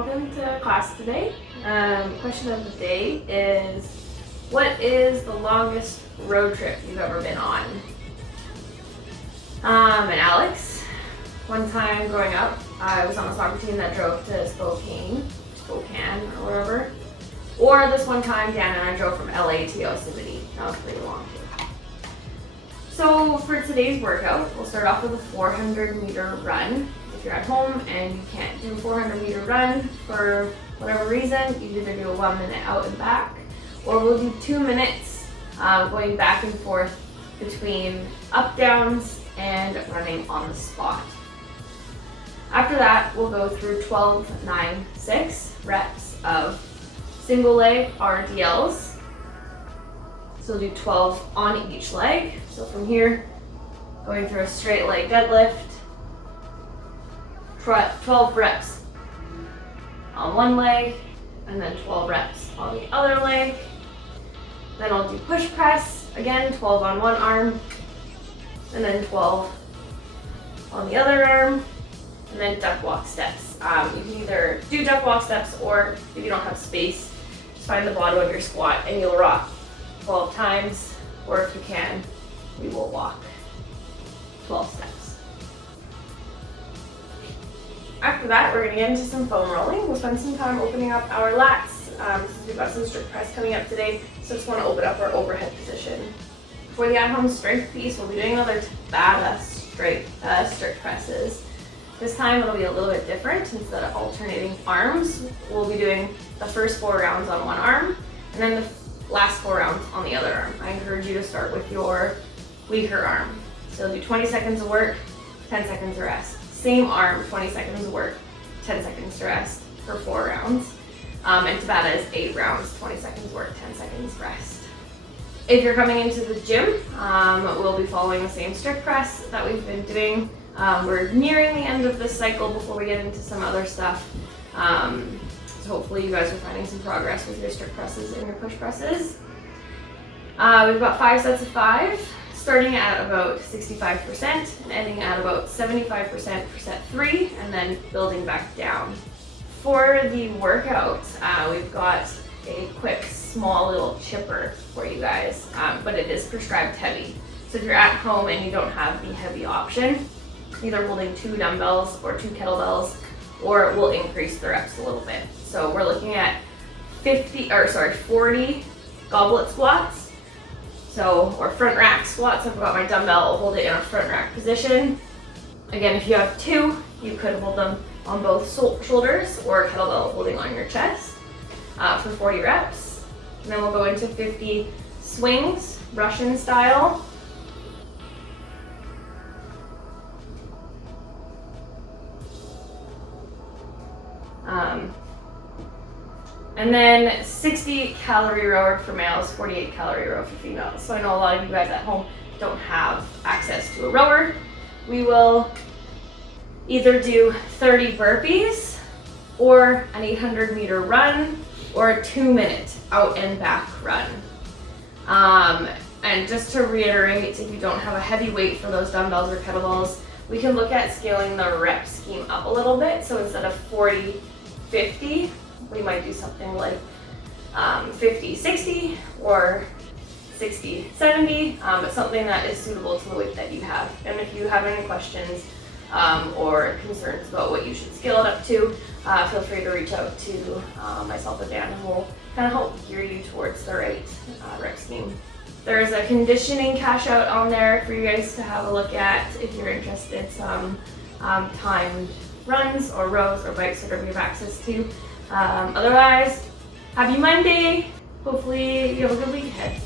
welcome to class today. Question of the day is, what is the longest road trip you've ever been on? And Alex, one time growing up, I was on a soccer team that drove to Spokane or wherever. Or this one time, Dan and I drove from LA to Yosemite. That was pretty long too. So for today's workout, we'll start off with a 400-meter run. If you're at home and you can't do a 400-meter run for whatever reason, you either do a 1 minute out and back, or we'll do 2 minutes going back and forth between up downs and running on the spot. After that, we'll go through 12, 9, 6 reps of single leg RDLs. So we'll do 12 on each leg. So from here, going through a straight leg deadlift, 12 reps on one leg, and then 12 reps on the other leg. Then I'll do push press, again 12 on one arm, and then 12 on the other arm, and then duck walk steps. You can either do duck walk steps, or if you don't have space, just find the bottom of your squat and you'll rock 12 times, or if you can, we will walk 12 steps. After that, we're going to get into some foam rolling. We'll spend some time opening up our lats since we've got some strict press coming up today, so just want to open up our overhead position. For the at-home strength piece, we'll be doing another Tabata strict presses. This time it'll be a little bit different. Instead of alternating arms, we'll be doing the first 4 rounds on one arm, and then the last 4 rounds on the other arm. I encourage you to start with your weaker arm. So do 20 seconds of work, 10 seconds of rest. Same arm, 20 seconds of work, 10 seconds to rest for 4 rounds. And Tabata is 8 rounds, 20 seconds work, 10 seconds rest. If you're coming into the gym, we'll be following the same strict press that we've been doing. We're nearing the end of this cycle before we get into some other stuff. So hopefully you guys are finding some progress with your strict presses and your push presses. We've got 5 sets of 5. Starting at about 65% and ending at about 75% for set 3, and then building back down. For the workout, we've got a quick, small little chipper for you guys, but it is prescribed heavy. So if you're at home and you don't have the heavy option, either holding 2 dumbbells or 2 kettlebells, or we'll increase the reps a little bit. So we're looking at 40 goblet squats. Or front rack squats. I've got my dumbbell, I'll hold it in a front rack position. Again, if you have 2, you could hold them on both shoulders, or a kettlebell holding on your chest for 40 reps. And then we'll go into 50 swings, Russian style. And then 60 calorie rower for males, 48 calorie row for females. So I know a lot of you guys at home don't have access to a rower. We will either do 30 burpees, or an 800-meter run, or a 2-minute out and back run. And just to reiterate, if you don't have a heavy weight for those dumbbells or kettlebells, we can look at scaling the rep scheme up a little bit. So instead of 40, 50, we might do something like 50, 60, or 60, 70, but something that is suitable to the weight that you have. And if you have any questions or concerns about what you should scale it up to, feel free to reach out to myself or Dan, and we'll kind of help gear you towards the right rep scheme. There's a conditioning cash out on there for you guys to have a look at if you're interested. Some timed runs or rows or bikes, whatever you have access to. Otherwise, happy Monday. Hopefully you have a good week ahead.